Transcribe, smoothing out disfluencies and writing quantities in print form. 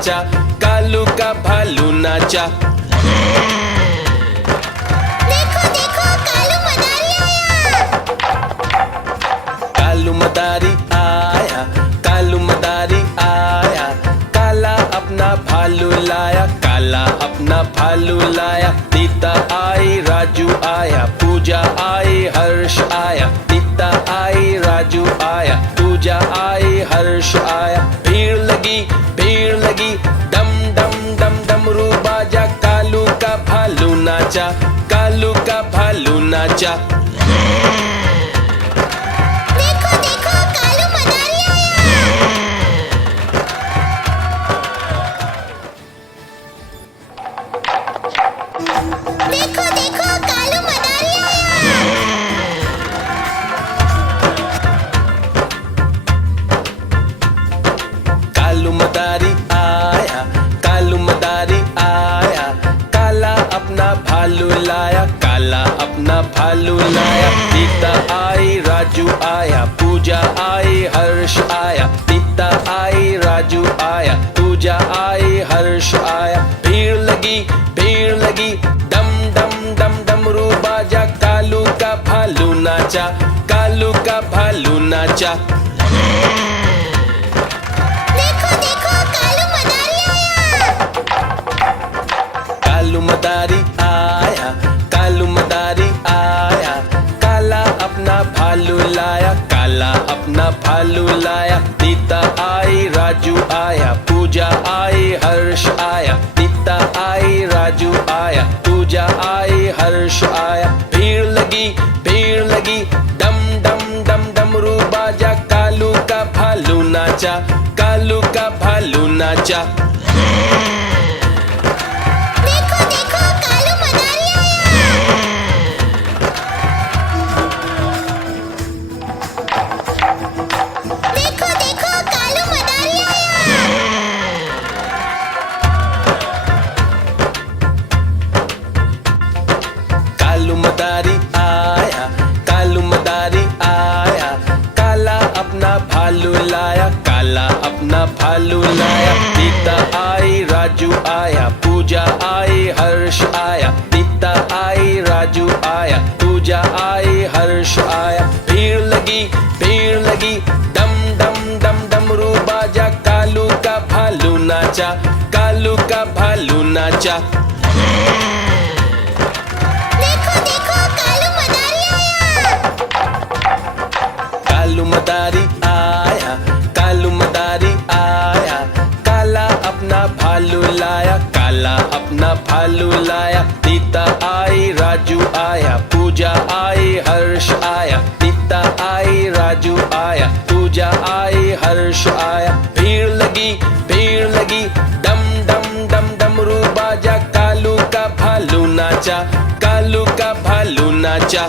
नाचा, कालू का भालू नाचा। देखो देखो कालू मदारी आया। कालू मदारी आया, कालू मदारी आया, काला अपना भालू लाया, काला अपना भालू लाया। नीता आई, राजू आया, पूजा आई, हर्ष आया। नीता आई, राजू आया, पूजा आई, हर्ष आया। भीड़ लगी, डम डम डम डमरू बाजा, कालू का भालू नाचा, कालू का भालू नाचा। देखो देखो कालू मदारी आया। देखो देखो कालू मदारी आया। कालू मदारी आया, कालू मदारी आया, काला अपना भालू लाया, काला अपना भालू लाया। नीता आई, राजू आया, पूजा आई, हर्ष आया। नीता आई, राजू आया, पूजा आई, हर्ष आया। भीड़ लगी, डम डम डम डमरू बाजा, कालू का भालू नाचा, कालू का भालू नाचा। देखो देखो कालू मदारी आया। कालू मदारी आया, कालू मदारी आया, काला अपना भालू लाया, काला अपना भालू लाया। नीता आई, राजू आया, पूजा आई, हर्ष आया। नीता आई, राजू आया, पूजा आई, हर्ष आया। भीड़ लगी, डम डम डम डमरू बाजा, कालू का भालू नाचा, कालू का भालू नाचा। देखो देखो कालू मदारी आया। देखो देखो कालू मदारी आया। कालू मदारी आया, कालू मदारी आया, काला अपना भालू लाया, काला अपना भालू लाया। नीता आई, राजू आया, पूजा आई, हर्ष आया। नीता आई, राजू आया, पूजा आई, हर्ष आया। भीड़ लगी, डम डम डम डमरू बाजा, कालू का भालू नाचा, कालू का भालू नाचा। देखो देखो कालू मदारी आया। कालू मदारी आया, कालू मदारी आया, काला अपना भालू लाया, काला अपना भालू लाया। नीता आई, राजू आया, पूजा आई, हर्ष आया। नीता आई, राजू आया, पूजा आई, हर्ष आया। भीड़ लगी, डम डम डम डमरू बाजा, कालू का भालू नाचा, कालू का भालू नाचा।